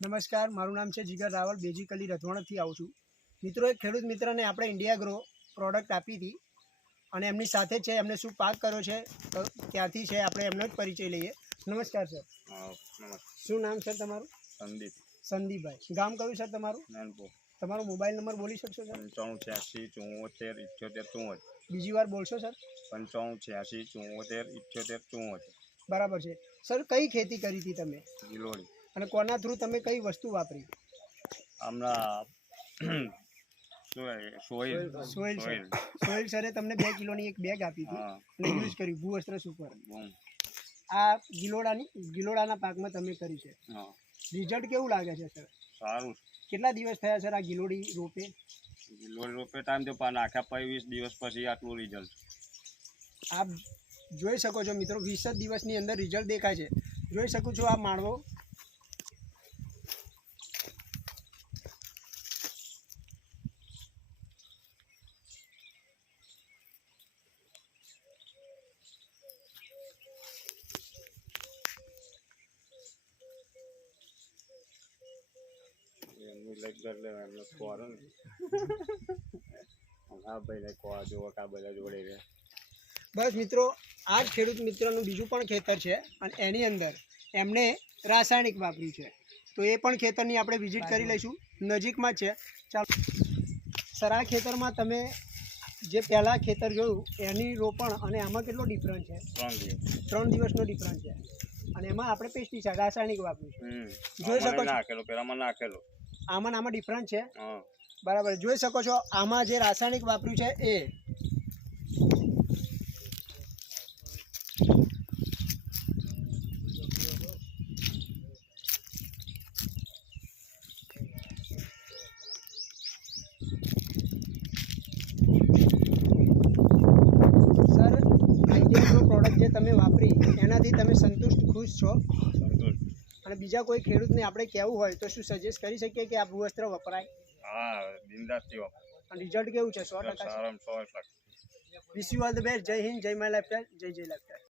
નમસ્કાર, મારું નામ છે જીગર રાવલ, બેઝિકલી રધવાણથી આવું છું. મિત્રો, એક ખેડૂત મિત્રને આપણે ઇન્ડિયા ગ્રો પ્રોડક્ટ આપી હતી અને એમની સાથે છે, એમને શું પાક કર્યો છે, તો ક્યાંથી છે, આપણે એમનો જ પરિચય લઈએ. નમસ્કાર સર. શું નામ સર તમારું? સંદીપ. સંદીપભાઈ. ગામ કયું સર તમારું? નાનપુર. તમારો મોબાઈલ નંબર બોલી શકશો સર? 95 86 74 78 74. બીજી વાર બોલશો સર? 95 86 74 78 74. બરાબર છે સર. કઈ ખેતી કરી હતી તમે ગિલોડી. અને કોના થ્રુ તમે કઈ વસ્તુ વાપરી? હમણાં સોઇલ સોઇલ સરે તમને 2 કિલોની એક બેગ આપી હતી અને યુઝ કરી ભૂવસ્ત્ર સુપર. આ ગિલોડાના પાકમાં તમે કરી છે. રિઝલ્ટ કેવું લાગે છે સર? સારું. કેટલા દિવસ થયા સર આ ગિલોડી રોપે? ગિલોડી રોપે ટાઈમ તો પણ આખા 20 દિવસ પછી આટલું રિઝલ્ટ. આપ જોઈ શકો છો મિત્રો, 20 જ દિવસની અંદર રિઝલ્ટ દેખાય છે. જોઈ શકો છો આ માળવો. બસ મિત્રો, આ જ ખેડૂત મિત્રનું બીજું પણ ખેતર છે અને એની અંદર એમણે રાસાયણિક વાપર્યું છે. તો એ પણ ખેતરની આપણે વિઝિટ કરી લઈશું, નજીકમાં જ છે. ચાલો સર, આ ખેતરમાં તમે જે પહેલાં ખેતર જોયું એની રોપણ અને આમાં કેટલો ડિફરન્સ છે? 3 દિવસનો ડિફરન્સ છે. અને એમાં આપણે પેસ્ટિસાઇડ રાસાયણિક વાપર્યું છે. જોઈ શકો છો આમાં ડિફરન્સ છે. બરાબર. જોઈ શકો છો આમાં જે રાસાયણિક વાપર્યું છે એ પ્રોડક્ટ જે તમે વાપરી એનાથી તમે સંતુષ્ટ, ખુશ છો? અને બીજા કોઈ ખેડૂતને આપણે કહેવું હોય તો શું સજેસ્ટ કરી શકીએ કે આ ભૂવસ્ત્ર વપરાય? હા, બિંદાસથી વપરાય. અને રિઝલ્ટ કેવું છે? 100%. Wish you all the best. જય હિન્દ, જય માય લાઈફસ્ટાઈલ, જય લાઈફસ્ટાઈલ.